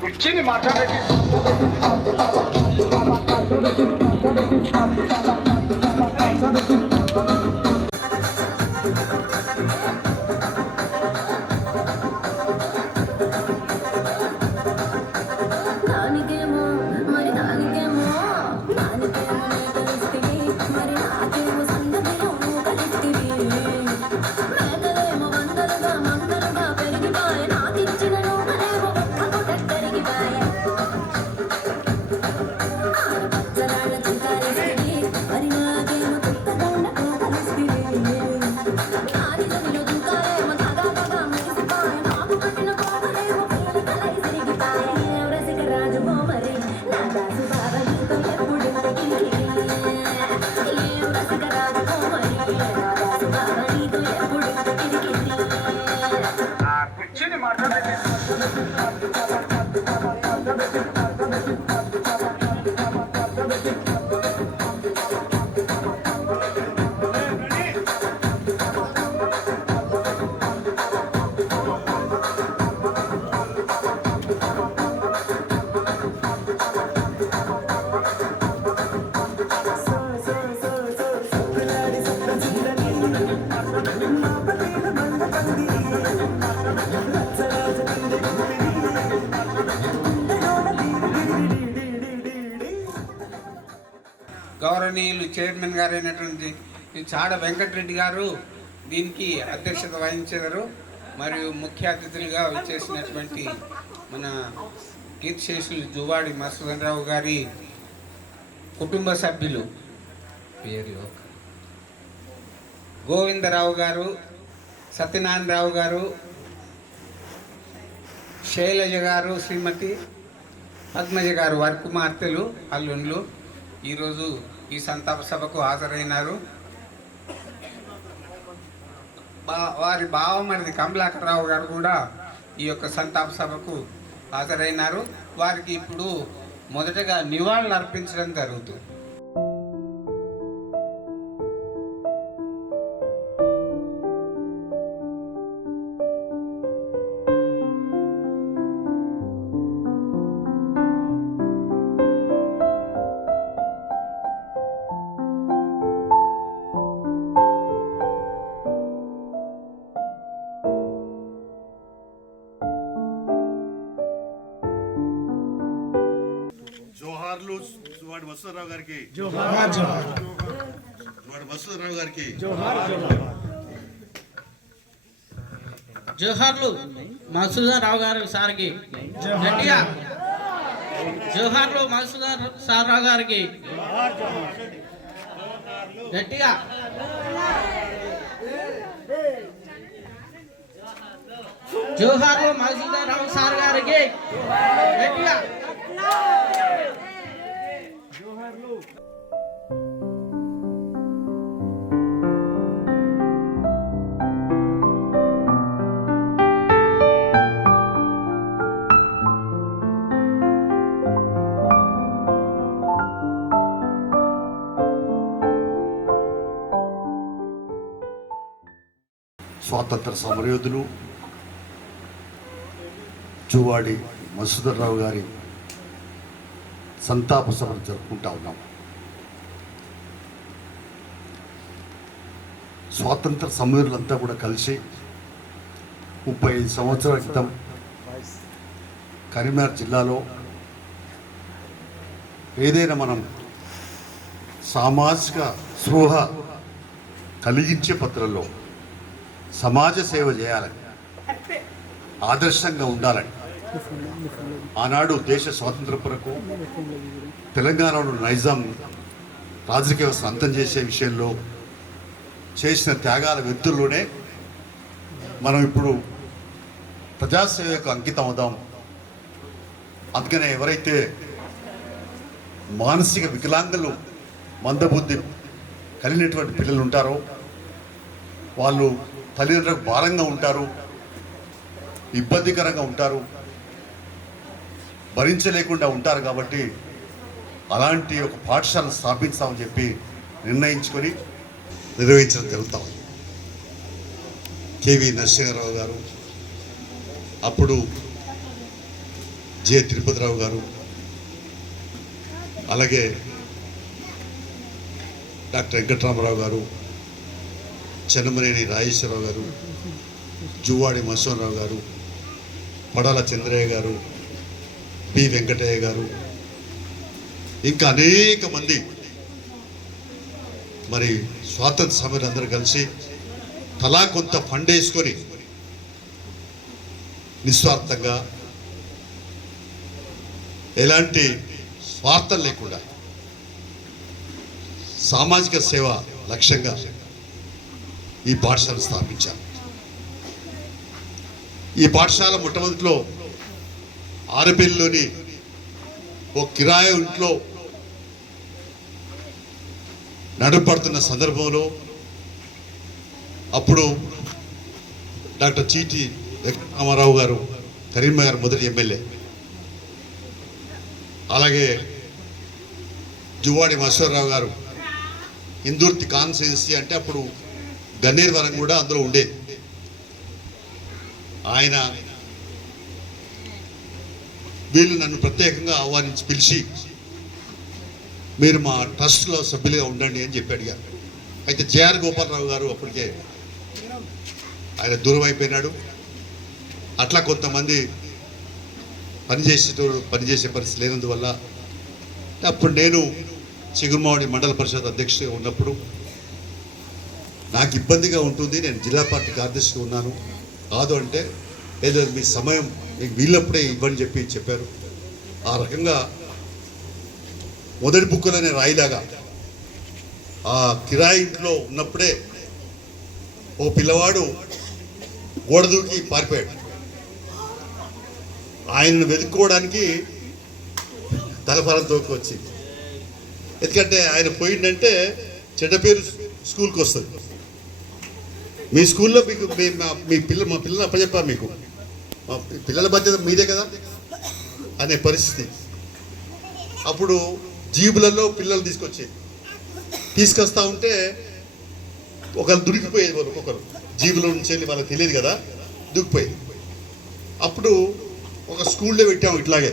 కూర్చొని మాట్లాడండి. గౌరవనీయులు చైర్మన్ గారు అయినటువంటి చాడ వెంకటరెడ్డి గారు దీనికి అధ్యక్షత వహించారు. మరియు ముఖ్య అతిథులుగా వచ్చేసినటువంటి మన కీర్తిశేషులు జువాడి మధుసూదన్ రావు గారి కుటుంబ సభ్యులు పేరు గోవిందరావు గారు, సత్యనారాయణరావు గారు, శైలజ గారు, శ్రీమతి పద్మజ గారు, వారి కుమార్తెలు అల్లుండ్లు ఈరోజు ఈ సంతాప సభకు హాజరైనారు. వారి బావమరిది కమలాకరరావు గారు కూడా ఈ యొక్క సంతాప సభకు హాజరైనారు. వారికి ఇప్పుడు మొదటగా నివాళులు అర్పించడం జరుగుతుంది. జోహార్లు వాడి మధుసూదన్ గారికి, వాడి మధుసూదన్ గారికి జోహార్లు మధుసూదన్ రావు గారి సార్కి గట్టిగా జోహార్లు మధుసూదన్ సార్ రావు గారికి గట్టిగా జోహార్లు మధుసూదన్ రావు సార్ గారికి గట్టిగా స్వాతంత్ర సమరయోధులు జువాడి మధుసూదన్ రావు గారి సంతాప సభను జరుపుకుంటా ఉన్నాం. స్వాతంత్ర సమరులంతా కూడా కలిసి 35 సంవత్సరాల క్రితం కరీంనగర్ జిల్లాలో ఏదైనా మనం సామాజిక స్పృహ కలిగించే పత్రంలో సమాజ సేవ చేయాలని, ఆదర్శంగా ఉండాలని ఆనాడు దేశ స్వాతంత్ర కొరకు తెలంగాణలో నైజాం రాజకీయ వ్యవస్థను అంతం చేసే విషయంలో చేసిన త్యాగాల వ్యక్తుల్లోనే మనం ఇప్పుడు ప్రజాసేవకు అంకితం అవుదాం. అందుకనే ఎవరైతే మానసిక వికలాంగులు, మందబుద్ధి కలిగినటువంటి పిల్లలు ఉంటారో వాళ్ళు తల్లిదండ్రులకు భారంగా ఉంటారు, ఇబ్బందికరంగా ఉంటారు, భరించలేకుండా ఉంటారు. కాబట్టి అలాంటి ఒక పాఠశాల స్థాపించామని చెప్పి నిర్ణయించుకొని నిర్వహించడం జరుగుతాం. కేవి నరసింహారావు గారు, అప్పుడు జె తిరుపతిరావు గారు, అలాగే డాక్టర్ వెంకటరామరావు గారు, చెన్నమనేని రాజేశ్వరరావు గారు, జువ్వాడి మసోనరావు గారు, పడాల చంద్రయ్య గారు, బి వెంకటయ్య గారు, ఇంకా అనేక మంది మరి స్వాతంత్ర సమయంలో అందరూ కలిసి తలా కొంత ఫండ్ వేసుకొని నిస్వార్థంగా ఎలాంటి స్వార్థం లేకుండా సామాజిక సేవ లక్ష్యంగా ఈ పాఠశాల స్థాపించారు. ఈ పాఠశాల మొట్టమొదటిలో ఆరబెల్లిలోని ఓ కిరాయి ఇంట్లో నడుపడుతున్న సందర్భంలో అప్పుడు డాక్టర్ చీటి వెంకటరామారావు గారు, కరీంనగర్ మొదటి ఎమ్మెల్యే, అలాగే జువ్వాడి మసూర్రావు గారు ఇందుర్తి కాన్స్టిట్యున్సీ అంటే అప్పుడు గన్నేరు వరం కూడా అందులో ఉండేది. ఆయన వీళ్ళు నన్ను ప్రత్యేకంగా ఆహ్వానించి పిలిచి మీరు మా ట్రస్ట్లో సభ్యులుగా ఉండండి అని చెప్పి అడిగారు. అయితే జేఆర్ గోపాలరావు గారు అప్పటికే ఆయన దూరం అయిపోయినాడు. అట్లా కొంతమంది పనిచేసే పరిస్థితి లేనందువల్ల అప్పుడు నేను చిగురుమావడి మండల పరిషత్ అధ్యక్షుడిగా ఉన్నప్పుడు నాకు ఇబ్బందిగా ఉంటుంది, నేను జిల్లా పార్టీ కార్యదర్శిగా ఉన్నాను, కాదు అంటే ఏదో మీ సమయం మీకు వీళ్ళప్పుడే ఇవ్వని చెప్పారు. ఆ రకంగా మొదటి బుక్కులోనే రాయిలాగా ఆ కిరాయి ఇంట్లో ఉన్నప్పుడే ఓ పిల్లవాడు గోడ దూకి పారిపోయాడు. ఆయనను వెతుక్కోవడానికి తలఫలం తోకి వచ్చింది. ఎందుకంటే ఆయన పోయిందంటే చెడ్డ పేరు స్కూల్కి వస్తుంది. మీ స్కూల్లో మీకు మా పిల్లలు అప్పచెప్పా, మీకు మా పిల్లల బాధ్యత మీదే కదా అనే పరిస్థితి. అప్పుడు జీబులలో పిల్లలు తీసుకొస్తా ఉంటే ఒకరు దొరికిపోయేది, ఒక్కొక్కరు జీబులో నుంచి వెళ్ళి వాళ్ళకి తెలియదు కదా, దూకిపోయేది. అప్పుడు ఒక స్కూల్లో పెట్టాము, ఇట్లాగే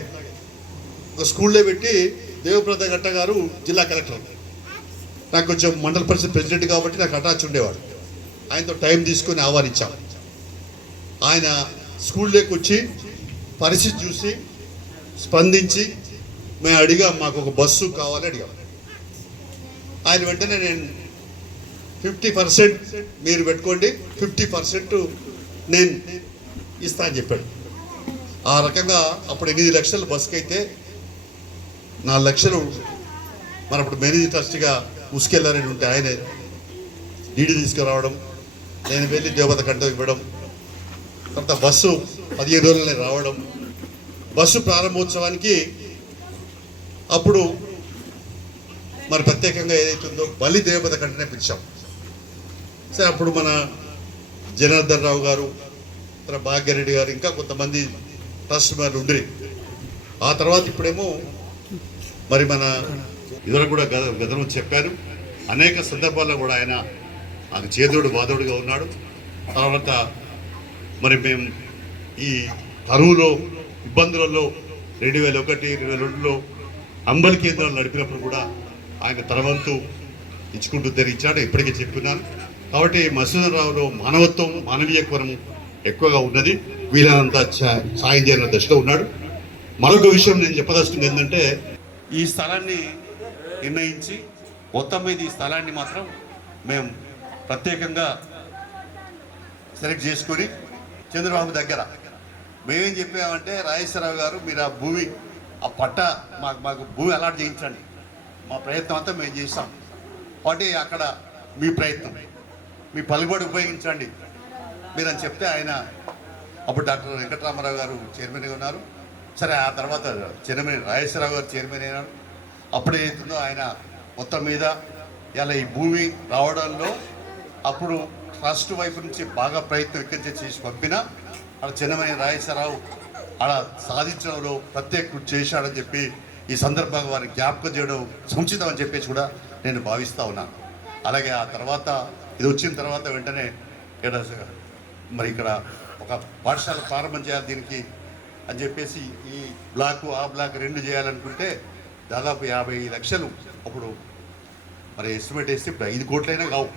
ఒక స్కూల్లో పెట్టి దేవప్రద గట్ట గారు జిల్లా కలెక్టర్, నాకు కొంచెం మండల పరిషత్ ప్రెసిడెంట్ కాబట్టి నాకు అటాచ్ ఉండేవాడు. ఆయనతో టైం తీసుకొని ఆహ్వానించాం. ఆయన స్కూల్లోకి వచ్చి పరిస్థితి చూసి స్పందించి మేము అడిగాం, మాకు ఒక బస్సు కావాలి అడిగాం. ఆయన వెంటనే నేను 50% మీరు పెట్టుకోండి, 50% నేను ఇస్తా అని చెప్పాడు. ఆ రకంగా అప్పుడు 8 లక్షలు బస్సుకి అయితే 4 లక్షలు మరి అప్పుడు మేనేజింగ్ ట్రస్ట్గా ఉసుకెళ్ళారని ఉంటే ఆయన డీడీ తీసుకురావడం, నేను వెళ్ళి దేవత కంట ఇవ్వడం, తర్వాత బస్సు 15 రోజులనే రావడం. బస్సు ప్రారంభోత్సవానికి అప్పుడు మరి ప్రత్యేకంగా ఏదైతుందో బలి దేవత కంటనే పిలిచాం. సరే అప్పుడు మన జనార్దన్ రావు గారు, భాగ్యరెడ్డి గారు, ఇంకా కొంతమంది ట్రస్ట్ మెంబర్లు ఉండ్రి. ఆ తర్వాత ఇప్పుడేమో మరి మన ఇతరులు కూడా గతంలో చెప్పారు, అనేక సందర్భాల్లో కూడా ఆయన నాకు చేదోడు బాధోడుగా ఉన్నాడు. తర్వాత మరి మేము ఈ కరువులో ఇబ్బందులలో 2001, 2002లో అంబలి కేంద్రాలు నడిపినప్పుడు కూడా ఆయన తరవంతు ఇచ్చుకుంటూ తెరిచాడు, ఇప్పటికే చెప్తున్నాను. కాబట్టి మసూదరావులో మానవత్వం, మానవీయ కోణం ఎక్కువగా ఉన్నది, వీళ్ళంతా సాయం చేయాలన్న దశలో ఉన్నాడు. మరొక విషయం నేను చెప్పదలుచుకుంది ఏంటంటే, ఈ స్థలాన్ని నిర్ణయించి మొత్తం మీద ఈ స్థలాన్ని మాత్రం మేము ప్రత్యేకంగా సెలెక్ట్ చేసుకొని చంద్రబాబు దగ్గర మేమేం చెప్పామంటే, రాజేశ్వరరావు గారు మీరు ఆ భూమి, ఆ పట్ట మాకు భూమి అలాట్ చేయించండి, మా ప్రయత్నం అంతా మేము చేస్తాం. అంటే అక్కడ మీ ప్రయత్నం, మీ పలుకుబడి ఉపయోగించండి మీరు అని చెప్తే ఆయన అప్పుడు డాక్టర్ వెంకటరామారావు గారు చైర్మన్గా ఉన్నారు. సరే ఆ తర్వాత చైర్మన్ రాజేశ్వరరావు గారు చైర్మన్ అయినారు. అప్పుడు ఏదైతుందో ఆయన మొత్తం మీద ఇలా ఈ భూమి రావడంలో అప్పుడు ట్రస్ట్ వైపు నుంచి బాగా ప్రయత్నం ఎక్కడి చేసి పంపినా అక్కడ చిన్నమని రాజేశ్వరరావు అలా సాధించడంలో ప్రత్యేక కృషి చేశాడని చెప్పి ఈ సందర్భంగా వారిని జ్ఞాపకం చేయడం సముచితం అని చెప్పేసి కూడా నేను భావిస్తూ ఉన్నాను. అలాగే ఆ తర్వాత ఇది వచ్చిన తర్వాత వెంటనే మరి ఇక్కడ ఒక పాఠశాల ప్రారంభం చేయాలి దీనికి అని చెప్పేసి ఈ బ్లాకు ఆ బ్లాక్ 2 చేయాలనుకుంటే దాదాపు 50 లక్షలు అప్పుడు మరి ఎస్టిమేట్ వేస్తే ఇప్పుడు 5 కోట్లైనా కావు.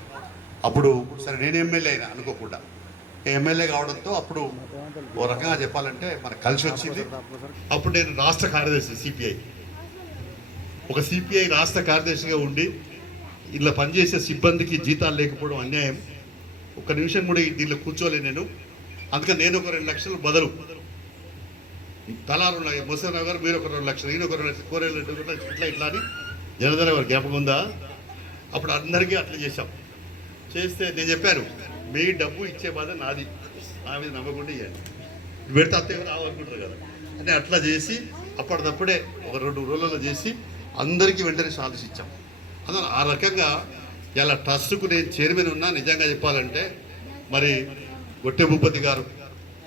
అప్పుడు సరే నేను ఎమ్మెల్యే అయినా అనుకోకుండా ఎమ్మెల్యే కావడంతో అప్పుడు ఓ రకంగా చెప్పాలంటే మనకు కలిసి వచ్చింది. అప్పుడు నేను రాష్ట్ర కార్యదర్శి సిపిఐ, ఒక సిపిఐ రాష్ట్ర కార్యదర్శిగా ఉండి ఇలా పనిచేసే సిబ్బందికి జీతాలు లేకపోవడం అన్యాయం. ఒక్క నిమిషం కూడా దీనిలో కూర్చోలే నేను. అందుకని నేను ఒక 2 లక్షలు బదులు తలారు ముసలిరావు గారు మీరు ఒక 2 లక్షలు, నేను ఒక 2 లక్షలు, కోరేళ్ళు ఇట్లా అని జనధన గారు జ్ఞాపకం ఉందా? అప్పుడు అందరికీ అట్లా చేశాం. చేస్తే నేను చెప్పాను మీ డబ్బు ఇచ్చే బాధ నాది, నా మీద నమ్మకుండా ఇవ్వండి, పెడితే అంతే రావాలనుకుంటారు కదా అని అట్లా చేసి అప్పటిదప్పుడే ఒక 2 రోజులలో చేసి అందరికీ వెంటనే సాధించి ఇచ్చాం. అందులో ఆ రకంగా ఇలా ట్రస్ట్కు నేను చైర్మన్ ఉన్నా. నిజంగా చెప్పాలంటే మరి గొట్టె భూపతి గారు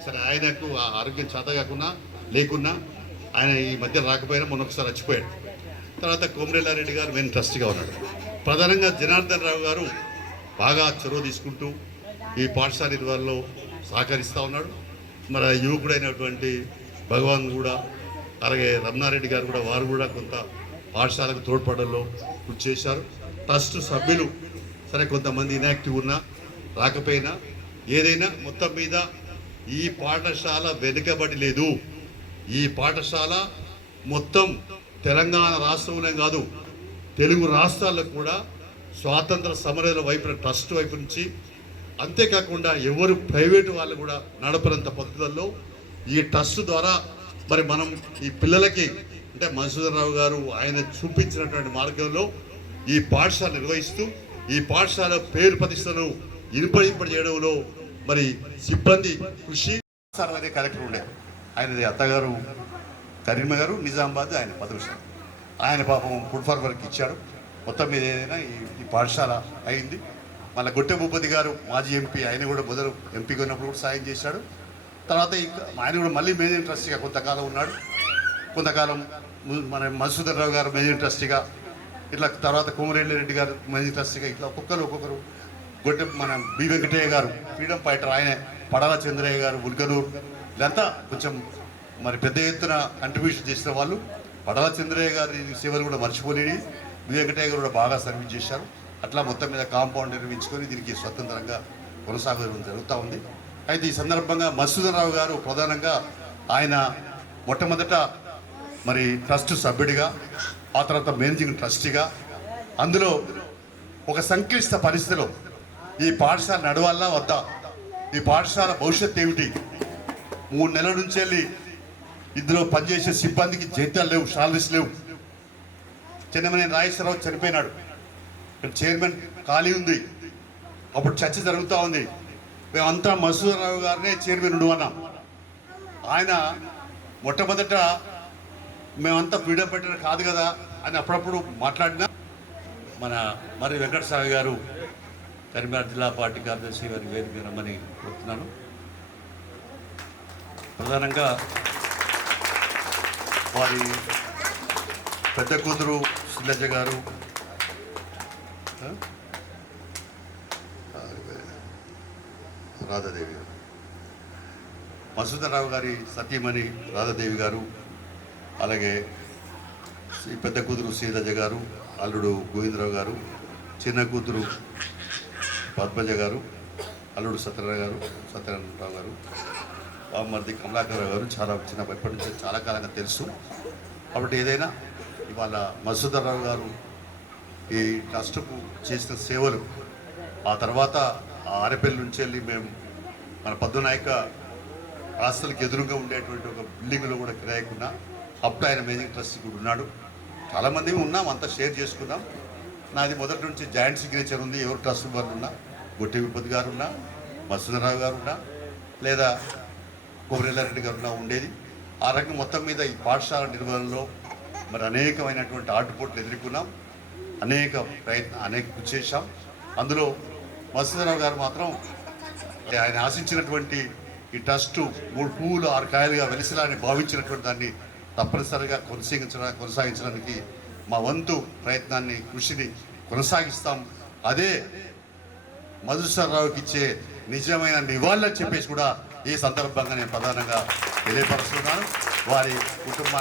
సరే ఆయనకు ఆ ఆరోగ్యం చేత కాకుండా లేకున్నా ఆయన ఈ మధ్య రాకపోయినా మొన్న ఒకసారి చచ్చిపోయాడు. తర్వాత కోమరెల్లారెడ్డి గారు మెయిన్ ట్రస్ట్గా ఉన్నాడు. ప్రధానంగా జనార్దన్ రావు గారు బాగా చొరవ తీసుకుంటూ ఈ పాఠశాల నిర్వహణలో సహకరిస్తూ ఉన్నాడు. మరి యువకుడైనటువంటి భగవాన్ కూడా అలాగే రమణారెడ్డి గారు కూడా వారు కూడా కొంత పాఠశాలకు తోడ్పడంలో కృషి చేశారు. ట్రస్ట్ సభ్యులు సరే కొంతమంది ఇన్యాక్టివ్ ఉన్నా రాకపోయినా ఏదైనా మొత్తం మీద ఈ పాఠశాల వెనుకబడి లేదు. ఈ పాఠశాల మొత్తం తెలంగాణ రాష్ట్రంలో కాదు తెలుగు రాష్ట్రాల్లో కూడా స్వాతంత్ర సమరాల వైపు ట్రస్ట్ వైపు నుంచి, అంతేకాకుండా ఎవరు ప్రైవేటు వాళ్ళు కూడా నడపనంత పద్ధతుల్లో ఈ ట్రస్ట్ ద్వారా మరి మనం ఈ పిల్లలకి అంటే మధుసూదనరావు గారు ఆయన చూపించినటువంటి మార్గంలో ఈ పాఠశాల నిర్వహిస్తూ ఈ పాఠశాల పేరు ప్రతిష్టను ఇనుపడింపడి చేయడంలో మరి సిబ్బంది కృషి. సార్ అనే కలెక్టర్ ఉండే ఆయనది అత్తగారు కరీంనగర్ నిజామాబాద్, ఆయన 10 నిమిషాలు ఆయన పాపం ఫుడ్ ఫార్ వర్క్ ఇచ్చాడు. మొత్తం మీద ఏదైనా ఈ పాఠశాల అయింది. మళ్ళీ గొట్టె భూపతి గారు మాజీ ఎంపీ, ఆయన కూడా మొదలు ఎంపీగా ఉన్నప్పుడు కూడా సాయం చేశాడు. తర్వాత ఆయన కూడా మళ్ళీ మేనేజింగ్ ట్రస్టీగా కొంతకాలం ఉన్నాడు. కొంతకాలం మన మధుసూదనరావు గారు మేనేజింగ్ ట్రస్టీగా, ఇట్లా తర్వాత కోమరెడ్డి గారు మేనేజింగ్ ట్రస్టీగా, ఇట్లా ఒక్కొక్కరు గొట్టె మన బి వెంకటయ్య గారు ఫ్రీడమ్ ఫైటర్, ఆయన పడాల చంద్రయ్య గారు ఉల్కనూరు, ఇదంతా కొంచెం మరి పెద్ద ఎత్తున కంట్రిబ్యూషన్ చేసిన వాళ్ళు. పడాల చంద్రయ్య గారి సేవలు కూడా మర్చిపోలేని బి వెంకటయ్య గారు కూడా బాగా సర్వీస్ చేశారు. అట్లా మొత్తం మీద కాంపౌండ్ నిర్మించుకొని దీనికి స్వతంత్రంగా కొనసాగడం జరుగుతూ ఉంది. అయితే ఈ సందర్భంగా మధుసూదనరావు గారు ప్రధానంగా ఆయన మొట్టమొదట మరి ట్రస్ట్ సభ్యుడిగా, ఆ తర్వాత మేనేజింగ్ ట్రస్టీగా, అందులో ఒక సంక్లిష్ట పరిస్థితిలో ఈ పాఠశాల నడవాలా వద్దా, ఈ పాఠశాల భవిష్యత్తు ఏమిటి, 3 నెలల నుంచి వెళ్ళి ఇందులో పనిచేసే సిబ్బందికి జీతాలు లేవు, శాలరీస్ లేవు. చిన్నమనేని రాజేశ్వరరావు చనిపోయినాడు, ఇక్కడ చైర్మన్ ఖాళీ ఉంది. అప్పుడు చర్చ జరుగుతూ ఉంది. మేమంతా మధుసూదనరావు గారినే చైర్మన్ అన్నాం. ఆయన మొట్టమొదట మేమంతా ఫ్రీడమ్ ఫైటర్ కాదు కదా అని అప్పుడప్పుడు మాట్లాడినా మన మరి వెంకటస్వామి గారు కరీంనగర్ జిల్లా పార్టీ కార్యదర్శి వారి వేదిక రమ్మని కోరుతున్నాను. ప్రధానంగా వారి పెద్ద కూతురు శిలజ గారు, రాధాదేవి గారు, మధుసూదనరావు గారి సతీమణి రాధాదేవి గారు, అలాగే పెద్ద కూతురు శీలజ గారు, అల్లుడు గోవిందరావు గారు, చిన్న కూతురు పద్మజ గారు, అల్లుడు సత్యనారాయణరావు గారు, బామ్మర్ది కమలాకరరావు గారు చాలా ఎప్పటి నుంచి చాలా కాలంగా తెలుసు. కాబట్టి ఏదైనా ఇవాళ మధుసూదనరావు గారు ఈ ట్రస్టుకు చేసిన సేవలు, ఆ తర్వాత ఆరేపల్లి నుంచి వెళ్ళి మేము మన పద్మనాయక హాస్టల్కి ఎదురుగా ఉండేటువంటి ఒక బిల్డింగ్లో కూడా కిరాయికున్నా అప్పుడు ఆయన మేనేజింగ్ ట్రస్టీ కూడా ఉన్నాడు. చాలామంది ఉన్నాం, అంతా షేర్ చేసుకున్నాం. నాది మొదటి నుంచి జాయింట్ సిగ్నేచర్ ఉంది. ఎవరు ట్రస్ట్ మెంబర్లు ఉన్నా, గొట్టి విపతి గారు ఉన్నా, మత్స్యరావు గారు ఉన్నా, లేదా కోమరెల్లారెడ్డి గారు ఉన్నా ఉండేది. ఆ రకం మొత్తం మీద ఈ పాఠశాల నిర్వహణలో మరి అనేకమైనటువంటి ఆటుపోట్లు ఎదుర్కొన్నాం, అనేక కృషి చేశాం. అందులో మత్స్యరావు గారు మాత్రం ఆయన ఆశించినటువంటి ఈ ట్రస్టు 3 పువ్వులు 6 కాయలుగా వెలిసిలాని భావించినటువంటి దాన్ని తప్పనిసరిగా కొనసాగించడానికి మా వంతు ప్రయత్నాన్ని, కృషిని కొనసాగిస్తాం. అదే మధుసూదనరావుకి ఇచ్చే నిజమైన నివాళులని చెప్పేసి కూడా ఈ సందర్భంగా నేను ప్రధానంగా తెలియపరుస్తున్నాను. వారి కుటుంబ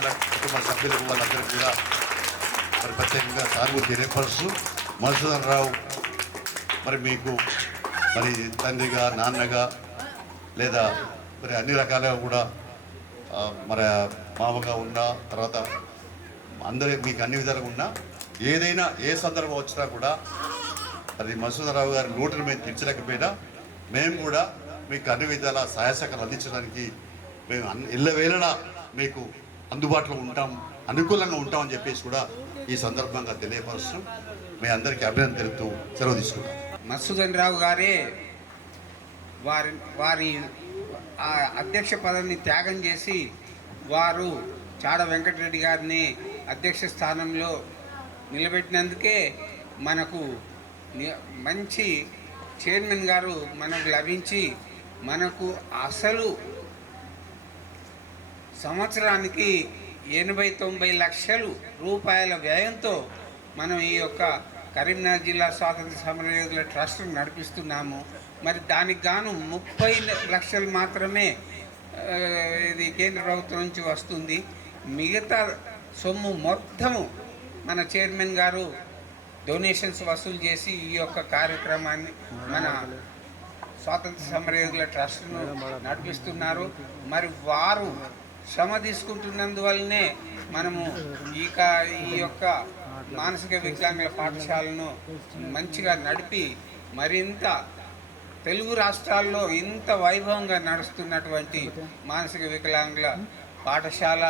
సభ్యులకు వాళ్ళందరికీ కూడా మరి ప్రత్యేకంగా సానుభూతి తెలియపరుస్తూ, మధుసూదనరావు మరి మీకు మరి తండ్రిగా, నాన్నగా, లేదా మరి అన్ని రకాలుగా కూడా మరి మామగా ఉన్నా, తర్వాత అందరి మీకు అన్ని విధాలుగా ఉన్నా, ఏదైనా ఏ సందర్భం వచ్చినా కూడా అది మధుసూదనరావు గారి లోటును మేము తీర్చలేకపోయినా మేము కూడా మీకు అన్ని విధాల సహాయ సహకారాలు అందించడానికి మేము ఎల్లవేళలా మీకు అందుబాటులో ఉంటాం, అనుకూలంగా ఉంటామని చెప్పేసి కూడా ఈ సందర్భంగా తెలియపరుస్తూ మీ అందరికీ అభినందన తెలుపుతూ సెలవు తీసుకుంటాం. మధుసూదనరావు గారే వారి అధ్యక్ష పదవిని త్యాగం చేసి వారు చాడ వెంకటరెడ్డి గారిని అధ్యక్ష స్థానంలో నిలబెట్టినందుకే మనకు మంచి చైర్మన్ గారు మనకు లభించి మనకు అసలు సంవత్సరానికి 80-90 లక్షల రూపాయల వ్యయంతో మనం ఈ యొక్క కరీంనగర్ జిల్లా స్వాతంత్ర సమరయోధుల ట్రస్ట్ నడిపిస్తున్నాము. మరి దానికి గాను 30 లక్షలు మాత్రమే ఇది కేంద్ర ప్రభుత్వం నుంచి వస్తుంది. మిగతా సొమ్ము మొత్తము మన చైర్మన్ గారు డొనేషన్స్ వసూలు చేసి ఈ యొక్క కార్యక్రమాన్ని మన స్వాతంత్ర సమరయోధుల ట్రస్ట్ను నడిపిస్తున్నారు. మరి వారు శ్రమ తీసుకుంటున్నందువల్లనే మనము ఈ యొక్క మానసిక వికలాంగుల పాఠశాలను మంచిగా నడిపి మరింత తెలుగు రాష్ట్రాల్లో ఇంత వైభవంగా నడుస్తున్నటువంటి మానసిక వికలాంగుల పాఠశాల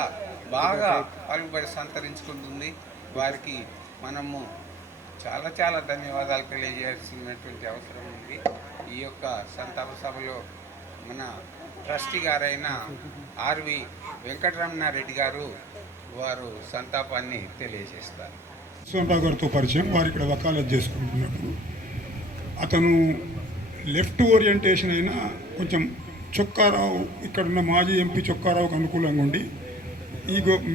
బాగా పలుకుబడి సంతరించుకుంటుంది. వారికి మనము చాలా చాలా ధన్యవాదాలు తెలియజేయాల్సినటువంటి అవసరం ఉంది. ఈ యొక్క సంతాప సభలో మన ట్రస్టీ గారైన ఆర్వి వెంకటరమణారెడ్డి గారు వారు సంతాపాన్ని తెలియజేస్తారు. మధుసూదనరావు గారితో పరిచయం, వారు ఇక్కడ వకాలత్ చేసుకుంటున్నప్పుడు అతను లెఫ్ట్ ఓరియంటేషన్ అయినా కొంచెం చొక్కారావు, ఇక్కడున్న మాజీ ఎంపీ చొక్కారావుకు అనుకూలంగా ఉండి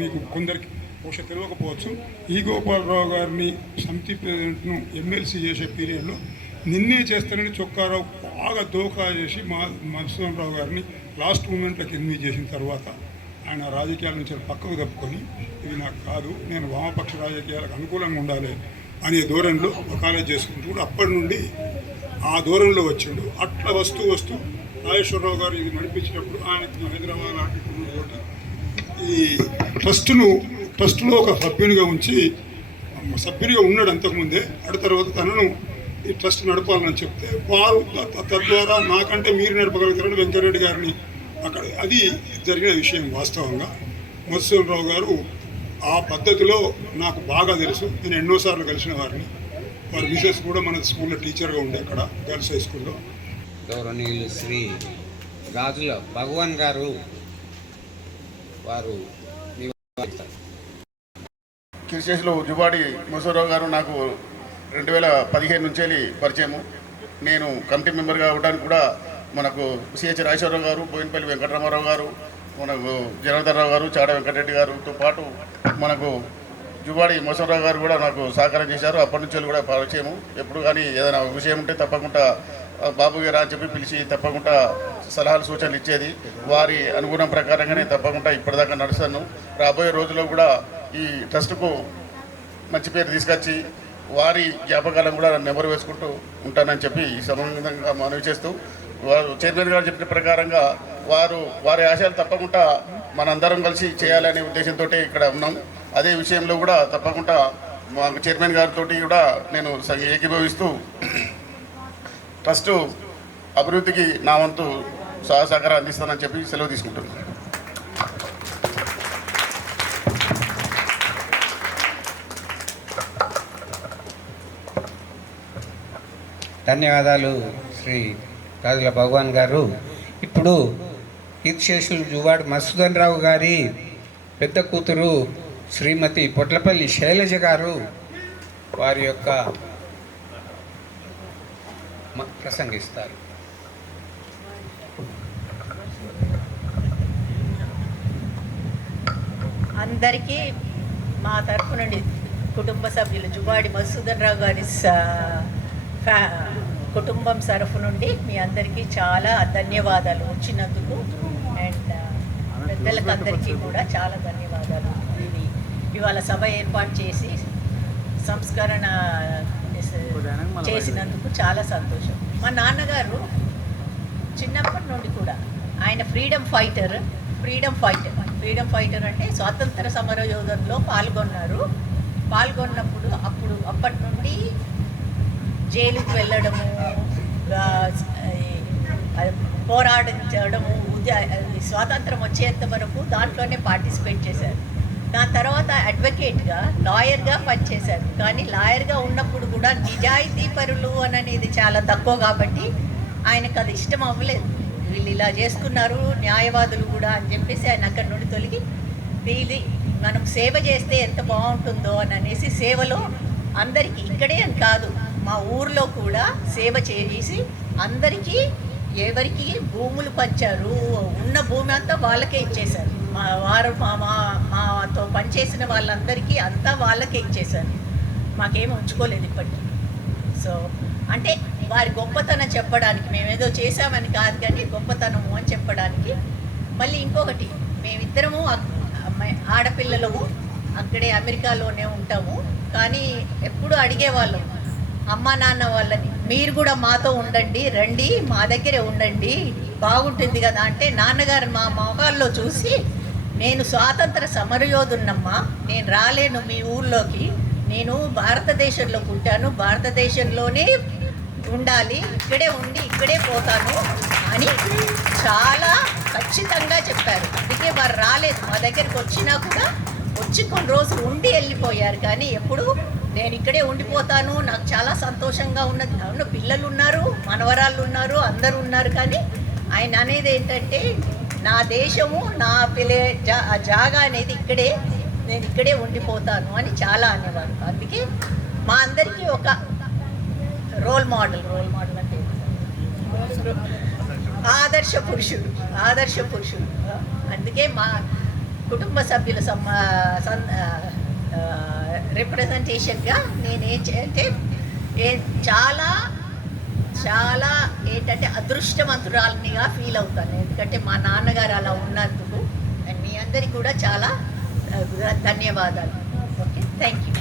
మీకు కొందరికి బహుశా తెలియకపోవచ్చు, ఈ గోపాలరావు గారిని సమితి ప్రెసిడెంట్ను ఎమ్మెల్సీ చేసే పీరియడ్లో నిన్నే చేస్తానని చొక్కారావు బాగా దోఖా చేసి మధుసూదనరావు గారిని లాస్ట్ మూమెంట్లోకి ఎన్నిక చేసిన తర్వాత ఆయన రాజకీయాల నుంచి పక్కకు తప్పుకొని ఇది నాకు కాదు, నేను వామపక్ష రాజకీయాలకు అనుకూలంగా ఉండాలి అనే ధోరణిలో వకాలత్ చేసుకుంటూ కూడా అప్పటి నుండి ఆ ధోరణిలో వచ్చిండు. అట్లా వస్తూ నాగేశ్వరరావు గారు ఇది నడిపించినప్పుడు ఆయనకు హైదరాబాద్ ఆర్టికల్ ఈ ట్రస్టులో ఒక సభ్యునిగా ఉంచి సభ్యునిగా ఉన్నాడు అంతకుముందే. అటు తర్వాత తనను ఈ ట్రస్ట్ నడపాలని చెప్తే వారు తద్వారా నాకంటే మీరు నడపగలుగుతారని వెంకటరెడ్డి గారిని అక్కడ అది జరిగిన విషయం. వాస్తవంగా మధుసూదనరావు గారు ఆ పద్ధతిలో నాకు బాగా తెలుసు. నేను ఎన్నోసార్లు కలిసిన వారిని. వారి మిసెస్ కూడా మన స్కూల్లో టీచర్గా ఉండే అక్కడ గర్ల్స్ హై స్కూల్లో. గౌరవనీయులు శ్రీ రాజుల భగవాన్ గారు వారు కీర్తిశేషులు జువాడి మధుసూదనరావు గారు నాకు 2015 నుంచి పరిచయము. నేను కమిటీ మెంబర్గా అవ్వడానికి కూడా మనకు సిహెచ్ రాజేశ్వరరావు గారు, బోయినపల్లి వెంకటరామారావు గారు, మనకు జనార్దన్ రావు గారు, చాడ వెంకటరెడ్డి గారితో పాటు మనకు జువాడి మధుసూదనరావు గారు కూడా నాకు సహకారం చేశారు. అప్పటి నుంచి కూడా పరిచయము. ఎప్పుడు కానీ ఏదైనా విషయం ఉంటే తప్పకుండా బాబు గారు అని చెప్పి పిలిచి తప్పకుండా సలహాలు సూచనలు ఇచ్చేది. వారి అనుగుణం ప్రకారంగానే తప్పకుండా ఇప్పటిదాకా నడుస్తాను. రాబోయే రోజుల్లో కూడా ఈ ట్రస్ట్కు మంచి పేరు తీసుకొచ్చి వారి జ్ఞాపకాలను కూడా నెమరు వేసుకుంటూ ఉంటానని చెప్పి ఈ సంబంధంగా మనవి చేస్తూ, వారు చైర్మన్ గారు చెప్పిన ప్రకారంగా వారి ఆశయాలు తప్పకుండా మనందరం కలిసి చేయాలనే ఉద్దేశంతో ఇక్కడ ఉన్నాం. అదే విషయంలో కూడా తప్పకుండా మా చైర్మన్ గారితో కూడా నేను ఏకీభవిస్తూ ట్రస్టు అభివృద్ధికి నా వంతు సహకారం అందిస్తానని చెప్పి సెలవు తీసుకుంటున్నాను. ధన్యవాదాలు శ్రీ రాజుల భగవాన్ గారు. ఇప్పుడు కీర్తిశేషులు జువాడి మధుసూదన్ రావు గారి పెద్ద కూతురు శ్రీమతి పొట్లపల్లి శైలజ గారు వారి యొక్క ప్రసంగిస్తారు. అందరికీ మా తరఫు నుండి కుటుంబ సభ్యులు జువాడి మధుసూదన్ రావు గారి కుటుంబం తరఫు నుండి మీ అందరికీ చాలా ధన్యవాదాలు వచ్చినందుకు. అండ్ పెద్దలకు అందరికీ కూడా చాలా ధన్యవాదాలు. ఇది ఇవాళ సభ ఏర్పాటు చేసి సంస్కరణ చేసినందుకు చాలా సంతోషం. మా నాన్నగారు చిన్నప్పటి నుండి కూడా ఆయన ఫ్రీడమ్ ఫైటర్ అంటే స్వాతంత్ర సమర యోధంలో పాల్గొన్నప్పుడు అప్పటి నుండి జైలుకు వెళ్ళడము, పోరాడించడము, స్వాతంత్రం వచ్చేంత వరకు దాంట్లోనే పార్టిసిపేట్ చేశారు. దాని తర్వాత అడ్వకేట్గా లాయర్గా పనిచేశారు. కానీ లాయర్గా ఉన్నప్పుడు కూడా నిజాయితీ పరులు అనేది చాలా తక్కువ కాబట్టి ఆయనకు అది ఇష్టం అవ్వలేదు. వీళ్ళు ఇలా చేస్తున్నారు న్యాయవాదులు కూడా అని చెప్పేసి ఆయన అక్కడి నుండి తొలగి వీళ్ళు మనం సేవ చేస్తే ఎంత బాగుంటుందో అని అనేసి సేవలో అందరికీ ఇక్కడే అని కాదు మా ఊర్లో కూడా సేవ చేసి అందరికీ ఎవరికి భూములు పంచారు, ఉన్న భూమి అంతా వాళ్ళకే ఇచ్చేశారు. మాతో పనిచేసిన వాళ్ళందరికీ అంతా వాళ్ళకే ఇచ్చేశారు. మాకేమీ ఉంచుకోలేదు ఇప్పటికీ. సో అంటే వారి గొప్పతనం చెప్పడానికి, మేమేదో చేసామని కాదు కానీ గొప్పతనము అని చెప్పడానికి. మళ్ళీ ఇంకొకటి, మేమిద్దరము ఆడపిల్లలము అక్కడే అమెరికాలోనే ఉంటాము. కానీ ఎప్పుడు అడిగేవాళ్ళం అమ్మా నాన్న వాళ్ళని, మీరు కూడా మాతో ఉండండి, రండి మా దగ్గరే ఉండండి బాగుంటుంది కదా అంటే, నాన్నగారు మా మొహాల్లో చూసి నేను స్వాతంత్ర సమరయోధున్నమ్మా, నేను రాలేను మీ ఊర్లోకి, నేను భారతదేశంలో పుట్టాను, భారతదేశంలోనే ఉండాలి, ఇక్కడే ఉండి ఇక్కడే పోతాను అని చాలా ఖచ్చితంగా చెప్పారు. అందుకే వారు రాలేదు, మా దగ్గరికి వచ్చినా కూడా వచ్చి కొన్ని రోజులు ఉండి వెళ్ళిపోయారు. కానీ ఎప్పుడు నేను ఇక్కడే ఉండిపోతాను, నాకు చాలా సంతోషంగా ఉన్నది. అవును, పిల్లలు ఉన్నారు, మనవరాళ్ళు ఉన్నారు, అందరూ ఉన్నారు. కానీ ఆయన అనేది ఏంటంటే నా దేశము, నా జాగా అనేది ఇక్కడే, నేను ఇక్కడే ఉండిపోతాను అని చాలా అనేవారు. అందుకే మా అందరికీ ఒక రోల్ మోడల్ అంటే ఆదర్శ పురుషుడు. అందుకే మా కుటుంబ సభ్యుల రిప్రజెంటేషన్గా నేనేంటే చాలా చాలా ఏంటంటే అదృష్టవంతురాలినిగా ఫీల్ అవుతాను. ఎందుకంటే మా నాన్నగారు అలా ఉన్నందుకు. అండ్ మీ అందరికీ కూడా చాలా ధన్యవాదాలు. Okay, thank you.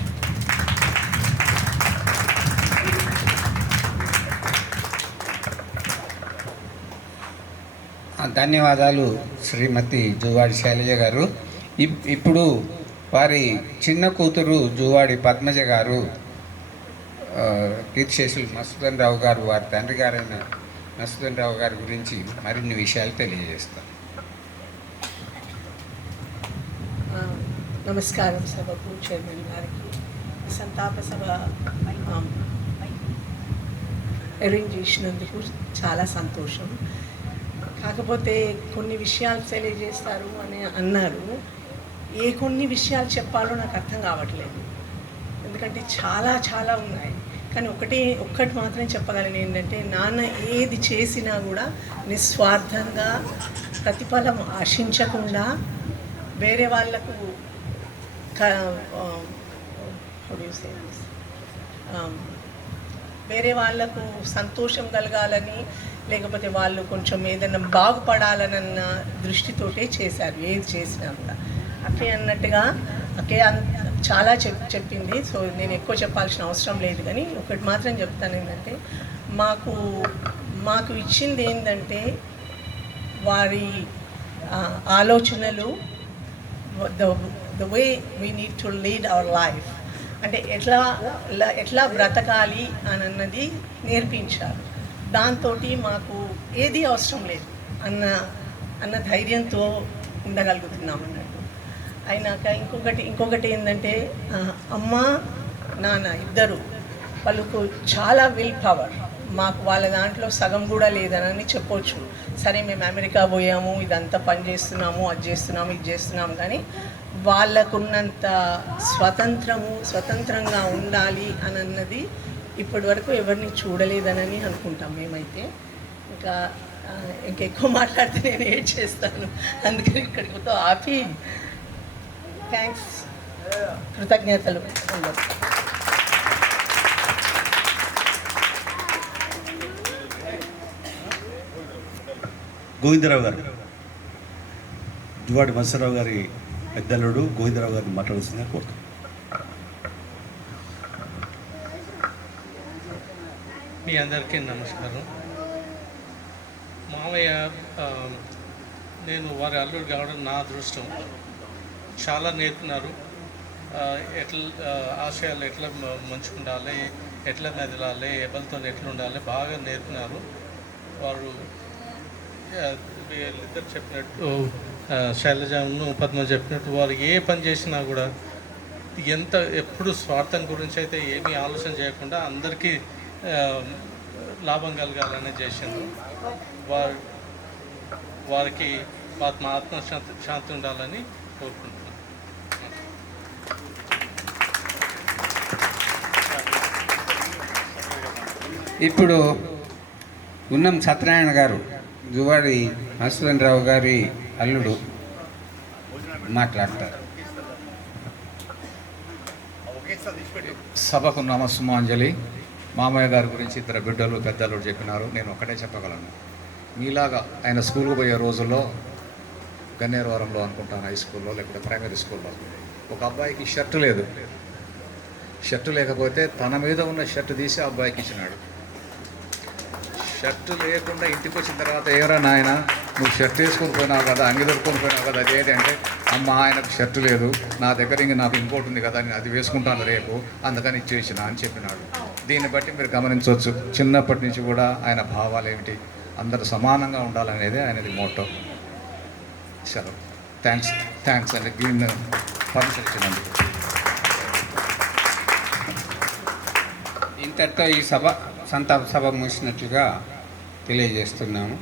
ధన్యవాదాలు శ్రీమతి జువాడి శైలజ గారు. ఇప్పుడు వారి చిన్న కూతురు జువాడి పద్మజ గారు కీర్తిశేషులు మధుసూదన్ రావు గారు వారి తండ్రి గారైన మధుసూదన్ రావు గారి గురించి మరిన్ని విషయాలు తెలియజేస్తారు. నమస్కారం సభకు, చైర్మన్ గారికి. సంతాప సభ అరేంజ్ చేసినందుకు చాలా సంతోషం. కాకపోతే కొన్ని విషయాలు తెలియజేస్తారు అని అన్నారు. కొన్ని విషయాలు చెప్పాలో నాకు అర్థం కావట్లేదు, ఎందుకంటే చాలా చాలా ఉన్నాయి. కానీ ఒక్కటి మాత్రం చెప్పగలను, ఏంటంటే నాన్న ఏది చేసినా కూడా నిస్వార్థంగా, ప్రతిఫలం ఆశించకుండా, వేరే వాళ్ళకు వేరే వాళ్ళకు సంతోషం కలగాలని, లేకపోతే వాళ్ళు కొంచెం ఏదైనా బాగుపడాలనన్న దృష్టితోటే చేశారు ఏది చేసినా కూడా. అట్లే అన్నట్టుగా చాలా చెప్పింది. సో నేను ఎక్కువ చెప్పాల్సిన అవసరం లేదు. కానీ ఒకటి మాత్రం చెప్తాను, ఏంటంటే మాకు ఇచ్చింది ఏంటంటే వారి ఆలోచనలు, the way we need to lead our life, అంటే ఎట్లా బ్రతకాలి అని అన్నది నేర్పించారు. దాంతో మాకు ఏది అవసరం లేదు అన్న ధైర్యంతో ఉండగలుగుతున్నాం అన్నట్టు. అయినాక ఇంకొకటి ఏంటంటే అమ్మ నాన్న ఇద్దరు వాళ్ళకు చాలా విల్ పవర్. మాకు వాళ్ళ దాంట్లో సగం కూడా లేదనని చెప్పొచ్చు. సరే మేము అమెరికా పోయాము, ఇదంతా పని చేస్తున్నాము, అది చేస్తున్నాము, ఇది చేస్తున్నాము, కానీ వాళ్ళకున్నంత స్వతంత్రంగా ఉండాలి అని అన్నది ఇప్పటి వరకు ఎవరిని చూడలేదనని అనుకుంటాం మేమైతే. ఇంకెక్కువ మాట్లాడితే నేను ఏడ్ చేస్తాను, అందుకని ఇక్కడితో ఆపి థ్యాంక్స్, కృతజ్ఞతలు. గోవిందరావు గారు, జువాడి మత్స్యరావు గారి పెద్దల్లుడు గోవిందరావు గారిని మాట్లాడాల్సిందిగా కోరుతున్నాను. మీ అందరికీ నమస్కారం. మావయ్య, నేను వారి అల్లుడు కావడం నా అదృష్టం. చాలా నేర్పినారు. ఆశయాలు ఎట్లా మంచుకుండాలి, ఎట్లా మెదలాలి, ఎవరితో ఎట్లా ఉండాలి బాగా నేర్పినారు. వారు వీళ్ళిద్దరు చెప్పినట్టు, శైలజను పద్మ చెప్పినట్టు, వారు ఏ పని చేసినా కూడా ఎప్పుడు స్వార్థం గురించి అయితే ఏమీ ఆలోచన చేయకుండా అందరికీ లాభం కలగాలని చేసింది. వారికి ఆత్మ శాంతి ఉండాలని కోరుకుంటున్నాను. ఇప్పుడు ఉన్నం సత్యనారాయణ గారు, జువాడి మధుసూదన్ రావు గారి అల్లుడు, మాట్లాడతారు. సభకు నమస్సుమాంజలి. మామయ్య గారి గురించి ఇద్దరు బిడ్డలు పెద్దలు చెప్పినారు. నేను ఒక్కటే చెప్పగలను. మీలాగా ఆయన స్కూల్కి పోయే రోజుల్లో, గన్నేరవరంలో అనుకుంటాను, హై స్కూల్లో లేకపోతే ప్రైమరీ స్కూల్లో, ఒక అబ్బాయికి షర్టు లేదు. షర్టు లేకపోతే తన మీద ఉన్న షర్టు తీసి ఆ అబ్బాయికి ఇచ్చినాడు. షర్టు లేకుండా ఇంటికి వచ్చిన తర్వాత, ఏరా నాయన నువ్వు షర్ట్ వేసుకొని పోయినావు కదా, అంగి దొరుకుని పోయినావు కదా, అదేంటి అంటే, అమ్మ ఆయనకు షర్టు లేదు, నా దగ్గర నాకు ఇంకోటి ఉంది కదా, నేను అది వేసుకుంటాను రేపు, అందుకని ఇచ్చేసిన అని చెప్పినాడు. దీన్ని బట్టి మీరు గమనించవచ్చు, చిన్నప్పటి నుంచి కూడా ఆయన భావాలు ఏమిటి, అందరూ సమానంగా ఉండాలనేది ఆయనది మోటో. సెలవు. థ్యాంక్స్ అండి దీన్ని పర్మిషన్ ఇచ్చినందుకు. ఇంతటితో ఈ సంతాప సభ ముగిసినట్లుగా తెలియజేస్తున్నాము.